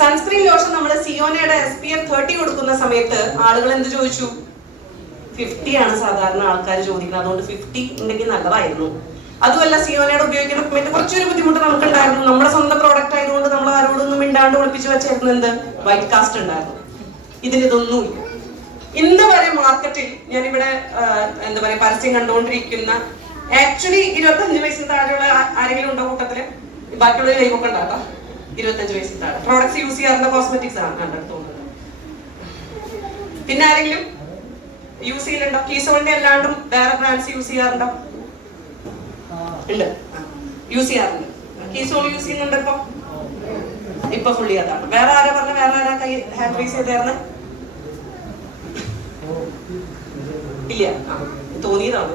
Sunscreen lotion നമ്മൾ സിയോനയുടെ SPF 30 കൊടുക്കുന്ന സമയത്ത് ആളുകൾ എന്ത് ചോദിച്ചു? 50 ആണ് സാധാരണ ആൾക്കാർ ചോദിക്കുന്നത്. അതുകൊണ്ട് 50 ഉണ്ടെങ്കിൽ നല്ലതായിരുന്നു. അതുമല്ല, സിയോനയുടെ ഉപയോഗിക്കുന്ന സമയത്ത് കുറച്ചൊരു ബുദ്ധിമുട്ട് നമുക്കുണ്ടായിരുന്നു. നമ്മുടെ സ്വന്തം പ്രോഡക്റ്റ് ആയതുകൊണ്ട് നമ്മൾ ആരോടൊന്നും മിണ്ടാണ്ട് ഒളിപ്പിച്ച് വെച്ചായിരുന്നു എന്ത് വൈറ്റ് കാസ്റ്റ് ഉണ്ടായിരുന്നു. ഇതിനിതൊന്നുമില്ല. ഇന്ന് വരെ മാർക്കറ്റിൽ ഞാനിവിടെ എന്താ പറയാ പരസ്യം കണ്ടുകൊണ്ടിരിക്കുന്ന ആക്ച്വലി 25 വയസ്സിന് താഴെയുള്ള ആരെങ്കിലും ഉണ്ടോ കൂട്ടത്തില്? ബാക്കിയുള്ള കൈവൊക്കെ ഉണ്ടാക്കാം. 25 വയസ്സിന് താഴെ പ്രോഡക്ട്സ് യൂസ് ചെയ്യാറുണ്ട്, കോസ്മെറ്റിക്സ് ആണ് കണ്ടെടുത്തോണ്ട്. പിന്നെ ആരെങ്കിലും യൂസ് ചെയ്യുന്നുണ്ടോ? കീസോളിന്റെ അല്ലാണ്ടും വേറെ ബ്രാൻഡ്സ് യൂസ് ചെയ്യാറുണ്ടോ? ഉണ്ട്, യൂസ് ചെയ്യാറുണ്ട്. കീസോൾ യൂസ് ചെയ്യുന്നുണ്ട് ഇപ്പൊ ഫുള്ളി അതാണ്. വേറെ ആരാ പറഞ്ഞ? വേറെ ആരാ കൈ ഹാൻഡ് റൈസ് ചെയ്തായിരുന്നു? ഇല്ല, തോന്നിയതാണ്.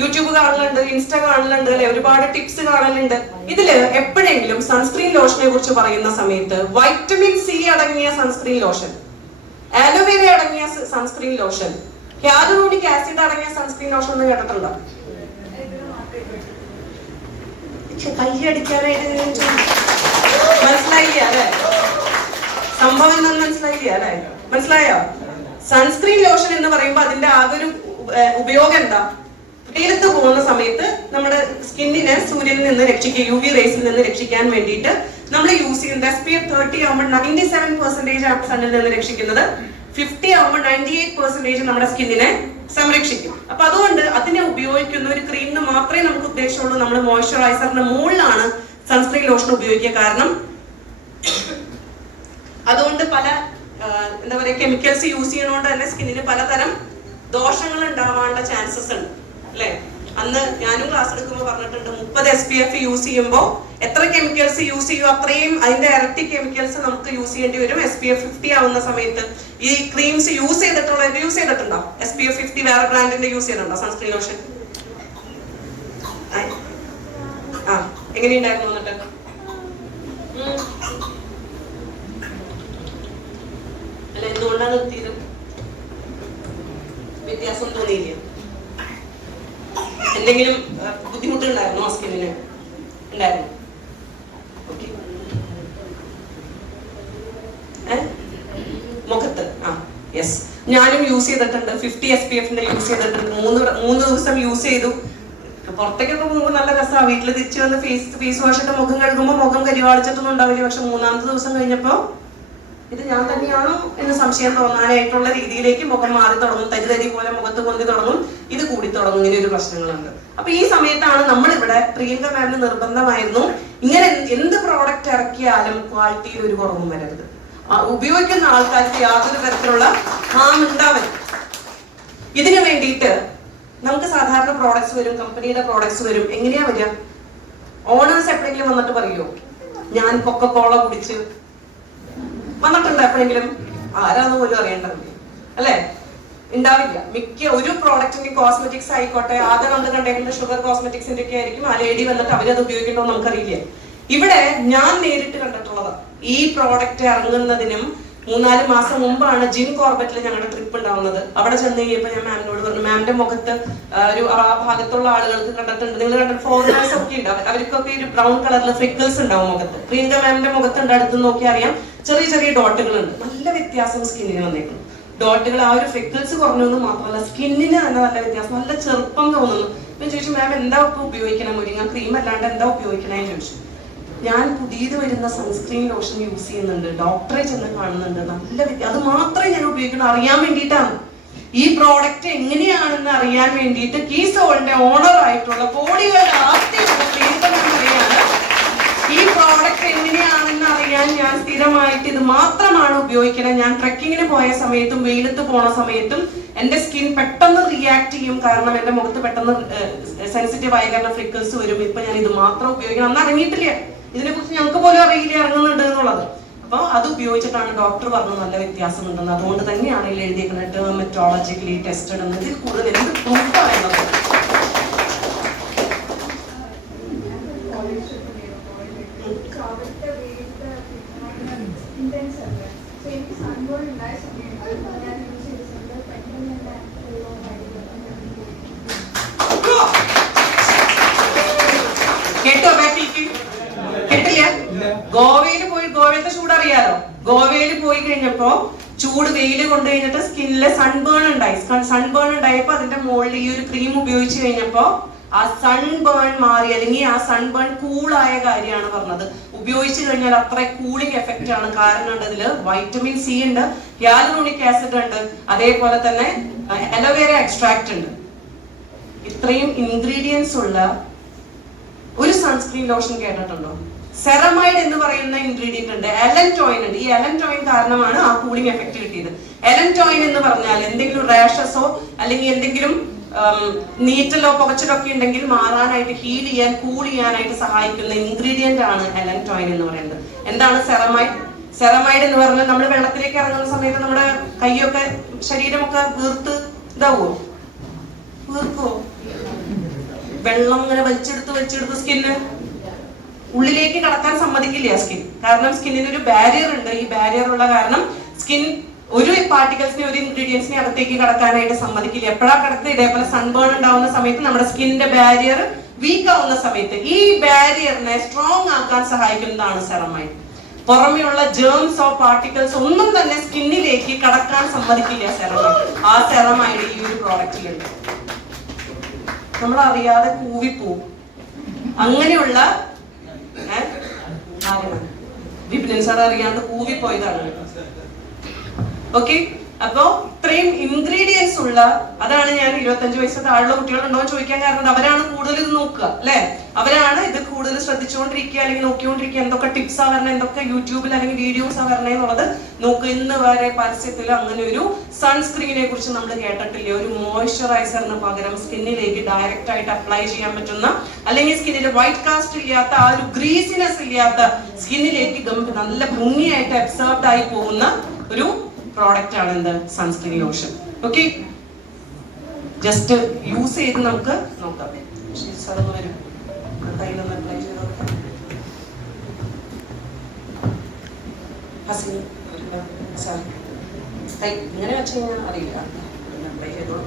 യൂട്യൂബ് കാണലുണ്ട്, ഇൻസ്റ്റ കാണലുണ്ട് അല്ലെ, ഒരുപാട് ടിപ്സ് കാണലുണ്ട്. ഇതില് എപ്പോഴെങ്കിലും സൺസ്ക്രീൻ ലോഷനെ കുറിച്ച് പറയുന്ന സമയത്ത് വൈറ്റമിൻ സി അടങ്ങിയ സൺസ്ക്രീൻ ലോഷൻ, ആലോവേര അടങ്ങിയ സൺസ്ക്രീൻ ലോഷൻ, ഹ്യാലുറോണിക് ആസിഡ് അടങ്ങിയ സൺസ്ക്രീൻ ലോഷൻ എന്ന് കേട്ടിട്ടുണ്ടോ? കൈയടിക്കാനായിട്ട് മനസ്സിലായില്ല അല്ലെ? സംഭവം എന്താണെന്ന് മനസ്സിലായില്ല അല്ലെ? മനസ്സിലായോ? സൺസ്ക്രീൻ ലോഷൻ എന്ന് പറയുമ്പോൾ അതിന്റെ ആകെ ഉപയോഗം എന്താ? വെയിലത്ത് പോകുന്ന സമയത്ത് നമ്മുടെ സ്കിന്നിനെ സൂര്യനിൽ നിന്ന് രക്ഷിക്കുക, UV റേസിൽ നിന്ന് രക്ഷിക്കാൻ വേണ്ടിയിട്ട് നമ്മൾ യൂസ് ചെയ്യുന്നത് SPF 30 ആകുമ്പോൾ 97% ആണ് സണ്ണിൽ നിന്ന് രക്ഷിക്കുന്നത്. 50 ആകുമ്പോൾ 98% നമ്മുടെ സ്കിന്നിനെ സംരക്ഷിക്കും. അപ്പൊ അതുകൊണ്ട് അതിനെ ഉപയോഗിക്കുന്ന ഒരു ക്രീമിന് മാത്രമേ നമുക്ക് ഉദ്ദേശമുള്ളൂ. നമ്മൾ മോയ്സ്ചറൈസറിന്റെ മുകളിലാണ് സൺസ്ക്രീൻ ലോഷൻ ഉപയോഗിക്കുക. കാരണം അതുകൊണ്ട് പല എന്താ പറയുക കെമിക്കൽസ് യൂസ് ചെയ്യണോണ്ട് തന്നെ സ്കിന്നിന് പലതരം ദോഷങ്ങൾ ഉണ്ടാവാനുള്ള ചാൻസസ് ഉണ്ട് അല്ലെ? അന്ന് ഞാനും ക്ലാസ് എടുക്കുമ്പോൾ പറഞ്ഞിട്ടുണ്ട്, 30 SPF യൂസ് ചെയ്യുമ്പോൾ എത്ര കെമിക്കൽസ് യൂസ് ചെയ്യും അത്രയും അതിന്റെ ഇരട്ടി കെമിക്കൽസ് നമുക്ക് യൂസ് ചെയ്യേണ്ടി വരും. SPF 50 ആവുന്ന സമയത്ത് ഈ ക്രീംസ് യൂസ് ചെയ്തിട്ടുണ്ടോ? SPF 50 വേറെ ബ്രാൻഡിന്റെ യൂസ് ചെയ്തിട്ടുണ്ടോ സൺസ്ക്രീൻ ലോഷൻ? എങ്ങനെയുണ്ടായിരുന്നു? എന്നിട്ട് അല്ല, എന്തുകൊണ്ടാണ് നിർത്തിയത്? വ്യത്യാസം തോന്നിയില്ല? എന്തെങ്കിലും ബുദ്ധിമുട്ടുണ്ടായിരുന്നോ സ്കിന്നിന്? ഉണ്ടായിരുന്നു. മുഖത്ത് യെസ്, ഞാനും യൂസ് ചെയ്തിട്ടുണ്ട്. 50 SPFന്റെ യൂസ് ചെയ്തിട്ടുണ്ട്. മൂന്ന് ദിവസം യൂസ് ചെയ്തു. പുറത്തേക്കൊക്കെ പോകുമ്പോൾ നല്ല രസമാണ്. വീട്ടിൽ തിരിച്ചു വന്ന് ഫേസ് വാഷ് ഇട്ട് മുഖം കഴുകുമ്പോൾ മുഖം കരിവാളിച്ചിട്ടൊന്നും ഉണ്ടാവില്ല. പക്ഷെ 3-ാമത്തെ ദിവസം കഴിഞ്ഞപ്പോ ഇത് ഞാൻ തന്നെയാണോ എന്ന് സംശയം തോന്നാനായിട്ടുള്ള രീതിയിലേക്ക് മുഖം മാറി തുടങ്ങും. തരി പോലെ മുഖത്ത് പൊന്തി തുടങ്ങും. ഇത് കൂടി തുടങ്ങും. ഇങ്ങനെ ഒരു പ്രശ്നങ്ങളുണ്ട്. അപ്പൊ ഈ സമയത്താണ് നമ്മളിവിടെ പ്രിയങ്ക മാമിന് നിർബന്ധമായിരുന്നു, ഇങ്ങനെ എന്ത് പ്രോഡക്റ്റ് ഇറക്കിയാലും ക്വാളിറ്റിയിൽ ഒരു കുറവും വരരുത്, ഉപയോഗിക്കുന്ന ആൾക്കാർക്ക് യാതൊരു തരത്തിലുള്ള ഹാം ഉണ്ടാവരുത്. ഇതിനു വേണ്ടിയിട്ട് നമുക്ക് സാധാരണ പ്രോഡക്ട്സ് വരും, കമ്പനിയുടെ പ്രോഡക്ട്സ് വരും. എങ്ങനെയാ വരിക? ഓണേഴ്സ് എപ്പോഴെങ്കിലും വന്നിട്ട് പറയുമോ ഞാൻ കൊക്കക്കോള കുടിച്ച്? വന്നിട്ടുണ്ട് എപ്പോഴെങ്കിലും? ആരാന്ന് പോലും അറിയേണ്ടത് അല്ലെ? ഉണ്ടാവില്ല. മിക്ക ഒരു പ്രോഡക്റ്റിന്റെ കോസ്മെറ്റിക്സ് ആയിക്കോട്ടെ, ആകെ നമ്മൾ കണ്ടേക്കുന്ന ഷുഗർ കോസ്മെറ്റിക്സിന്റെ ഒക്കെ ആയിരിക്കും. ആ ലേഡി വന്നിട്ട് അവരത് ഉപയോഗിക്കണ്ടോ നമുക്കറിയില്ല. ഇവിടെ ഞാൻ നേരിട്ട് കണ്ടിട്ടുള്ളത്, ഈ പ്രോഡക്റ്റ് ഇറങ്ങുന്നതിനും 3-4 മാസം മുമ്പാണ് ജിം കോർബറ്റിൽ ഞങ്ങളുടെ ട്രിപ്പ് ഉണ്ടാവുന്നത്. അവിടെ ചെന്ന് കഴിഞ്ഞപ്പോൾ ഞാൻ മാമിനോട് പറഞ്ഞു, മാമിന്റെ മുഖത്ത് ഒരു ആ ഭാഗത്തുള്ള ആളുകൾക്ക് കണ്ടിട്ടുണ്ട്, നിങ്ങൾ കണ്ടിട്ട് ഫോറിനേഴ്സ് ഒക്കെ ഉണ്ട്, അവർക്കൊക്കെ ഒരു ബ്രൗൺ കളറിൽ ഫ്രിക്കിൾസ് ഉണ്ടാവും മുഖത്ത്. പ്രിയങ്ക മാമിന്റെ മുഖത്തുണ്ട്, അടുത്ത് നോക്കി അറിയാം, ചെറിയ ഡോട്ടുകളുണ്ട്. നല്ല വ്യത്യാസം സ്കിന്നിന് വന്നേക്കുന്നു. ഡോട്ടുകൾ, ആ ഒരു ഫ്രിക്കിൾസ് കുറഞ്ഞു മാത്രമല്ല സ്കിന്നിന് തന്നെ നല്ല വ്യത്യാസം, നല്ല ചെറുപ്പം തോന്നുന്നു. ഞാൻ ചോദിച്ചു, മാം എന്താ ഇപ്പൊ ഉപയോഗിക്കണം? മുരിങ്ങ ക്രീം അല്ലാണ്ട് എന്താ ഉപയോഗിക്കണേ ചോദിച്ചു. ഞാൻ പുതിയത് വരുന്ന സൺസ്ക്രീൻ ലോഷൻ യൂസ് ചെയ്യുന്നുണ്ട്, ഡോക്ടറെ ചെന്ന് കാണുന്നുണ്ട്, നല്ല വ്യത്യാസം. അത് മാത്രമേ ഞാൻ ഉപയോഗിക്കണം, അറിയാൻ വേണ്ടിയിട്ടാണ്. ഈ പ്രോഡക്റ്റ് എങ്ങനെയാണെന്ന് അറിയാൻ വേണ്ടിയിട്ട് കീസോളിന്റെ ഓണർ ആയിട്ടുള്ള കോടികളുടെ ആസ്തിയുള്ള പ്രിയങ്കയാണ്, ഈ പ്രോഡക്റ്റ് എങ്ങനെയാണെന്ന് അറിയാൻ ഞാൻ സ്ഥിരമായിട്ട് ഇത് മാത്രമാണ് ഉപയോഗിക്കുന്നത്. ഞാൻ ട്രെക്കിങ്ങിന് പോയ സമയത്തും വെയിലത്ത് പോണ സമയത്തും എന്റെ സ്കിൻ പെട്ടെന്ന് റിയാക്ട് ചെയ്യും. കാരണം എന്റെ മുഖത്ത് പെട്ടെന്ന് സെൻസിറ്റീവ് ആയ കാരണം ഫ്രിക്കിൾസ് വരും. ഇപ്പൊ ഞാൻ ഇത് മാത്രം ഉപയോഗിക്കണം. അന്ന് ഇറങ്ങിയിട്ടില്ല, ഇതിനെ കുറിച്ച് ഞങ്ങൾക്ക് പോലും അറിയില്ല ഇറങ്ങുന്നുണ്ട് എന്നുള്ളത്. അപ്പൊ അത് ഉപയോഗിച്ചിട്ടാണ് ഡോക്ടർ പറഞ്ഞു നല്ല വ്യത്യാസമുണ്ടെന്ന്. അതുകൊണ്ട് തന്നെയാണ് ഇതിൽ എഴുതിയിരിക്കുന്നത് ഡെർമറ്റോളജിക്കലി ടെസ്റ്റഡ് എന്ന്. ഇതിൽ കൂടുതൽ എന്ത് പ്രൂഫ് പറയുന്നത്? കേട്ടോ? കേട്ടില്ല? ഗോവയിൽ പോയി ഗോവയിലത്തെ ചൂട് അറിയാലോ. ഗോവയിൽ പോയി കഴിഞ്ഞപ്പോ ചൂട് വെയിൽ കൊണ്ട് കഴിഞ്ഞിട്ട് സ്കിന്നില് സൺബേൺ ഉണ്ടായി. സൺബേൺ ഉണ്ടായപ്പോ അതിന്റെ മുകളിൽ ഈ ഒരു ക്രീം ഉപയോഗിച്ച് കഴിഞ്ഞപ്പോ ആ സൺബേൺ മാറി, അല്ലെങ്കിൽ ആ സൺബേൺ കൂളായ കാര്യമാണ് പറഞ്ഞത്. ഉപയോഗിച്ചു കഴിഞ്ഞാൽ അത്ര കൂളിംഗ് എഫക്റ്റ് ആണ്. കാരണം ഉണ്ട് ഇതില് വൈറ്റമിൻ സി ഉണ്ട്, ഹ്യാലുറോണിക് ആസിഡ് ഉണ്ട്, അതേപോലെ തന്നെ അലോവേര എക്സ്ട്രാക്ട് ഉണ്ട്. ഇത്രയും ഇൻഗ്രീഡിയൻസ് ഉള്ള ഒരു സൺസ്ക്രീൻ ലോഷൻ കേട്ടിട്ടുണ്ടോ? സെറമൈഡ് എന്ന് പറയുന്ന ഇൻഗ്രീഡിയന്റ് ഉണ്ട്, എലൻടോയിൻ ഉണ്ട്. ഈ എലൻടോയിൻ കാരണമാണ് ആ കൂളിംഗ് എഫക്ട് കിട്ടിയത്. എലൻടോയിൻ എന്ന് പറഞ്ഞാൽ എന്തെങ്കിലും റാഷസോ അല്ലെങ്കിൽ എന്തെങ്കിലും നീറ്റലോ പുകച്ചിലോ ഒക്കെ ഉണ്ടെങ്കിൽ മാറാനായിട്ട്, ഹീൽ ചെയ്യാൻ, കൂൾ ചെയ്യാനായിട്ട് സഹായിക്കുന്ന ഇൻഗ്രീഡിയന്റ് ആണ് എലൻടോയിൻ എന്ന് പറയുന്നത്. എന്താണ് സെറമൈഡ്? സെറമൈഡ് എന്ന് പറഞ്ഞാൽ നമ്മൾ വെള്ളത്തിലേക്ക് ഇറങ്ങുന്ന സമയത്ത് നമ്മുടെ കൈയൊക്കെ ശരീരമൊക്കെ വീർത്ത് ഇതാവോ? വീർക്കോ? വെള്ളം ഇങ്ങനെ വലിച്ചെടുത്ത് സ്കിന്ന് ഉള്ളിലേക്ക് കടക്കാൻ സമ്മതിക്കില്ല സ്കിൻ. കാരണം സ്കിന്നിന് ഒരു ബാരിയർ ഉണ്ട്. ഈ ബാരിയർ ഉള്ള കാരണം സ്കിൻ ഒരു പാർട്ടിക്കൽസിനെ, ഒരു ഇൻഗ്രീഡിയൻസിനെ അകത്തേക്ക് കടക്കാനായിട്ട് സമ്മതിക്കില്ല. എപ്പോഴാ കടക്കുക? ഇതേപോലെ സൺബേൺ ഉണ്ടാവുന്ന സമയത്ത് നമ്മുടെ സ്കിന്നിന്റെ ബാരിയർ വീക്ക് ആവുന്ന സമയത്ത് ഈ ബാരിയറിനെ സ്ട്രോങ് ആക്കാൻ സഹായിക്കുന്നതാണ് സെറമൈഡ്. പുറമെയുള്ള ജേംസ് ഓഫ് പാർട്ടിക്കൽസ് ഒന്നും തന്നെ സ്കിന്നിലേക്ക് കടക്കാൻ സമ്മതിക്കില്ല സെറമൈഡ്. ആ സെറമൈഡ് ഈ ഒരു പ്രോഡക്റ്റിലുണ്ട്. നമ്മൾ അറിയാതെ കൂവിപ്പോവും. അങ്ങനെയുള്ള വിപിൻ സാർ അറിയാണ്ട് കൂവിപ്പോയതാണ്. ഓക്കെ, അപ്പോ ഇത്രയും ഇൻഗ്രീഡിയൻസ് ഉള്ള, അതാണ് ഞാൻ 25 വയസ്സ് താഴെയുള്ള കുട്ടികളുണ്ടോ എന്ന് ചോദിക്കാൻ കാരണം അവരാണ് കൂടുതൽ ഇത് നോക്കുക, അല്ലെ? അവരാണ് ഇത് കൂടുതൽ ശ്രദ്ധിച്ചുകൊണ്ടിരിക്കുക, അല്ലെങ്കിൽ നോക്കിക്കൊണ്ടിരിക്കുക. എന്തൊക്കെ ടിപ്സ് ആ വരണേ, എന്തൊക്കെ യൂട്യൂബിൽ അല്ലെങ്കിൽ വീഡിയോസ് ആ വരണേ എന്നുള്ളത് നോക്കുക. ഇന്ന് വരെ പരസ്യത്തിൽ അങ്ങനെ ഒരു സൺസ്ക്രീനെ കുറിച്ച് നമ്മൾ കേട്ടിട്ടില്ല. ഒരു മോയ്സ്ചറൈസറിന് പകരം സ്കിന്നിലേക്ക് ഡയറക്റ്റ് ആയിട്ട് അപ്ലൈ ചെയ്യാൻ പറ്റുന്ന, അല്ലെങ്കിൽ സ്കിന്നിൽ വൈറ്റ് കാസ്റ്റ് ഇല്ലാത്ത, ആ ഒരു ഗ്രീസിനെസ് ഇല്ലാത്ത, സ്കിന്നിലേക്ക് നല്ല ഭംഗിയായിട്ട് അബ്സോർബ്ഡ് ആയി പോകുന്ന ഒരു പ്രോഡക്റ്റ് ആണ് എന്ത്? Sunscreen lotion. Okay, just use ചെയ്ത് നമുക്ക് നോക്കാം. വരും കയ്യിലൊന്ന് അപ്ലൈ ചെയ്ത് നോക്കാം. ഇങ്ങനെ വെച്ച് കഴിഞ്ഞാൽ അറിയില്ല. അപ്ലൈ ചെയ്തോളൂ.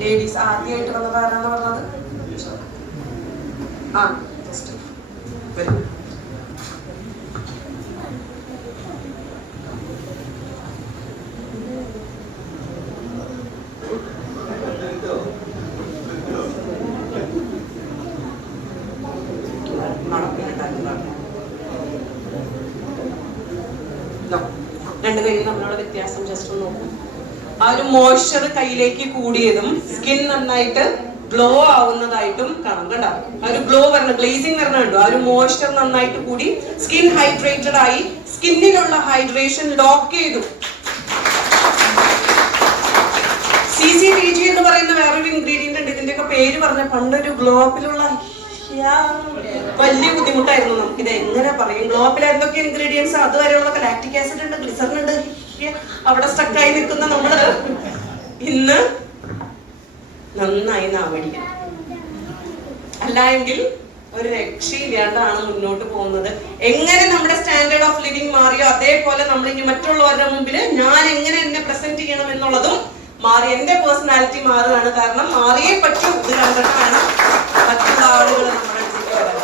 ലേഡീസ് ആദ്യമായിട്ട് വന്നത് ആരാന്ന് പറഞ്ഞത്? ആ ജസ്റ്റ് വരും. രണ്ട് കൈയിൽ തമ്മിലുള്ള വ്യത്യാസം ജസ്റ്റ് ഒന്ന് നോക്കും. ആ ഒരു മോയ്സ്ചർ കയ്യിലേക്ക് കൂടിയതും സ്കിൻ നന്നായിട്ട് ഗ്ലോ ആവുന്നതായിട്ടും കാണാം. കണ്ടോ? ആ ഒരു ഗ്ലോ വരണം, ഗ്ലേസിംഗ് വരണം. കണ്ടോ? ആ ഒരു മോയ്സ്ചർ നന്നായിട്ട് കൂടി സ്കിൻ ഹൈഡ്രേറ്റഡ് ആയി, സ്കിന്നിലുള്ള ഹൈഡ്രേഷൻ ലോക്ക് ചെയ്തു. CCTG എന്ന് പറയുന്ന വേറൊരു ഇൻഗ്രീഡിയന്റ് ഉണ്ട്. ഇതിന്റെയൊക്കെ പേര് പറഞ്ഞ പണ്ടൊരു ഗ്ലോബിലുള്ള വലിയ ബുദ്ധിമുട്ടായിരുന്നു നമുക്ക്. ഇത് എങ്ങനെ പറയും? ഗ്ലോബിൽ എന്തൊക്കെ ഇൻഗ്രീഡിയൻസ്, അതുവരെയുള്ള ലാക്റ്റിക് ആസിഡ് ഉണ്ട്, ഗ്ലിസറിൻ ഉണ്ട്. അവിടെ സ്റ്റക്കായി നിൽക്കുന്ന നമ്മള് ഇന്ന് നന്നായി നാവടിക്കണം. അല്ല എങ്കിൽ ഒരു രക്ഷയില്ലാണ്ടാണ് മുന്നോട്ട് പോകുന്നത്. എങ്ങനെ നമ്മുടെ സ്റ്റാൻഡേർഡ് ഓഫ് ലിവിങ് മാറിയോ അതേപോലെ നമ്മൾ ഇനി മറ്റുള്ളവരുടെ മുമ്പിൽ ഞാൻ എങ്ങനെ എന്നെ പ്രസന്റ് ചെയ്യണം എന്നുള്ളതും മാറി. എന്റെ പേഴ്സണാലിറ്റി മാറുകയാണ്. കാരണം മാറിയേ പറ്റൂ. ഇത് കണ്ടിട്ടാണ് മറ്റുള്ള ആളുകൾ നമ്മുടെ അടുത്തേക്ക് വരാൻ.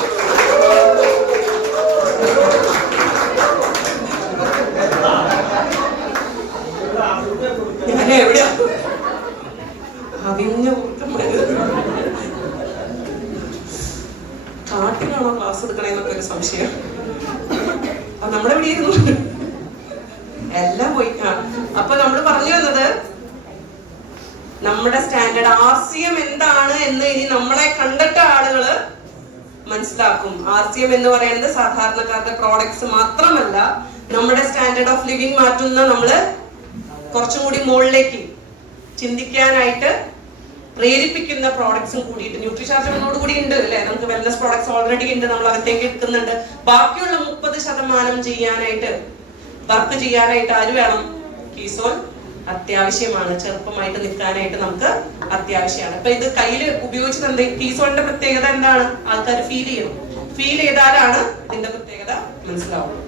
ഞാൻ എവിടെയാ അവിഞ്ഞ കാട്ടിലാണോ ക്ലാസ് എടുക്കണേന്നൊക്കെ ഒരു സംശയം. അപ്പൊ നമ്മുടെ ഇവിടെ ഇരുന്നു എല്ലാം പോയി. അപ്പൊ നമ്മൾ പറഞ്ഞു വന്നത് നമ്മുടെ സ്റ്റാൻഡേർഡ് RCM എന്താണ് എന്ന് ഇനി നമ്മളെ കണ്ടിട്ട ആളുകള് മനസ്സിലാക്കും. RCM എന്ന് പറയുന്നത് സാധാരണക്കാരുടെ പ്രോഡക്ട്സ് മാത്രമല്ല, നമ്മുടെ സ്റ്റാൻഡേർഡ് ഓഫ് ലിവിങ് മാറ്റുന്ന, നമ്മള് കുറച്ചും കൂടി മുകളിലേക്ക് ചിന്തിക്കാനായിട്ട് പ്രേരിപ്പിക്കുന്ന പ്രോഡക്ട്സും കൂടിയിട്ട് ന്യൂട്രിചാർജ് കൂടി ഉണ്ട്, അല്ലെ? നമുക്ക് വെൽനസ് പ്രോഡക്ട്സ് ഓൾറെഡി ഉണ്ട്, നമ്മൾ അകത്തേക്ക് എടുക്കുന്നുണ്ട്. ബാക്കിയുള്ള 30% ചെയ്യാനായിട്ട്, വർക്ക് ചെയ്യാനായിട്ട് ആര് വേണം? കീസോൾ അത്യാവശ്യമാണ്. ചെറുപ്പമായിട്ട് നിൽക്കാനായിട്ട് നമുക്ക് അത്യാവശ്യമാണ്. അപ്പൊ ഇത് കയ്യിൽ ഉപയോഗിച്ചത് കീസോളിന്റെ പ്രത്യേകത എന്താണ്? ആൾക്കാർ ഫീൽ ചെയ്യണം. ഫീൽ ചെയ്താലാണ് ഇതിന്റെ പ്രത്യേകത മനസ്സിലാവുള്ളൂ.